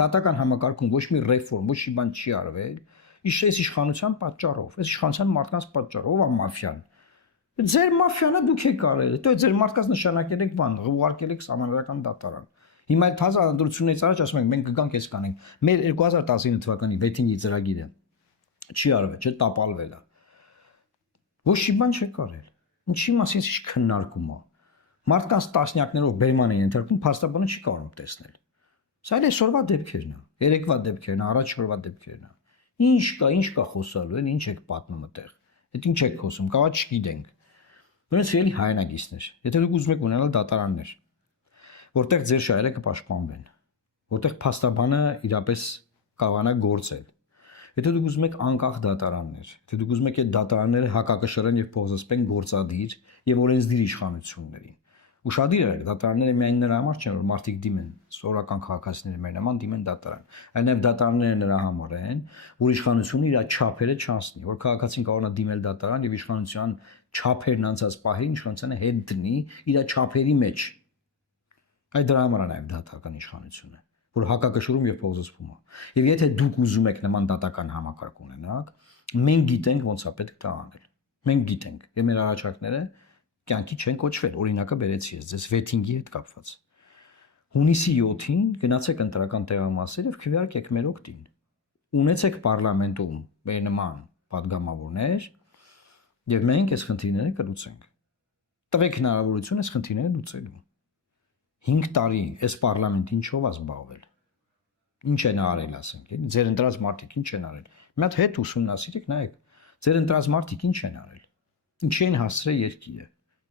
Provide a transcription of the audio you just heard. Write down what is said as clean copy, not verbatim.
Դատական համակարգում ոչ մի ռեֆորմ, ոչ մի բան չի արվել, իշես իշխանության պատճառով, այս իշխանության մարդկանց պատճառով, ով է մաֆիան։ Ձեր մաֆիանը դուք եք արել, հետո ձեր մարդկանց նշանակել եք բան, ուղարկել եք համանդրական դատարան։ Հիմա այդ հազար ընտրությունից առաջ ասում ենք մենք կգանք էս կանենք։ Մեր 2019 թվականի վեթինգի ծրագիրը չի արվել, չէ, տապալվել է։ Ոչ մի բան չեք արել։ Ինչի մասին ինչ քննարկում է։ Մարդկանց տասնյակներով բերման են ենթարկում, փաստաբանը չի կարող տեսնել։ Սա էլ այսօրվա դեպքերն է, երեկվա դեպքերն է, առաջ օրվա դեպքերն է։ Ինչ կա խոսալու, էլ ինչ եք պատմում այդտեղ։ Այդ ինչ եք խոսում, կա չգիտենք։ Որից էլի հայրենագիստներ։ Եթե դուք ուզում եք ունենալ դատարաններ, որտեղ ձեր շահերը կպաշտպանվեն, որտեղ փաստաբանը իրապես կարողանա գործել։ Եթե դուք ուզում եք անկախ դատարաններ, եթե դուք ուզում եք այդ դատարանները հակակշռեն եւ փոխզսպեն գործադիր եւ օրենսդիր իշխանություններին, ուշադիր եղեք, դատարանները միայն նրա համար չեն, որ մարդիկ դիմեն, սովորական քաղաքացիները մեր նման դիմեն դատարան, այլ նաեւ դատարանները նրա համար են, որ իշխանությունը իր չափերը չանցնի, որ քաղաքացին կարողանա դիմել դատարան եւ իշխանության չափերն անցած պահին իշխանությունը հետ դնի իր չափերի մեջ։ Այդ դրա համար է նաեւ դատական իշխանությունը, որ հակակշռում եւ փոխզսպում է։ Եվ եթե դուք ուզում եք նման դատական համակարգ ունենաք, մենք գիտենք ոնց է պետք դա անել։ Մենք գիտենք, եւ մեր առաջարկները կյանքի չեն կոչվել, օրինակը բերեցի ես ձեզ վեթինգի հետ կապված։ Հունիսի 7-ին գնացեք ընտրական տեղամասեր եւ քվեարկեք մեր օգտին։ Ունեցեք պարլամենտում մեր նման падգամավորներ եւ մենք այս խնդիրները կլուծենք։ Տվեք հնարավորություն այս խնդիրները լուծելու։ 5 տարի այս պարլամենտին ինչով է զբաղվել։ Ինչ են արել, ասենք, էլի, ձեր ընտրած մարդիկ ինչ են արել։ Մի հատ հետ ուսումնասիրեք, նայեք, ձեր ընտրած մարդիկ ինչ են արել։ Ինչի են հասցրել երկիրը։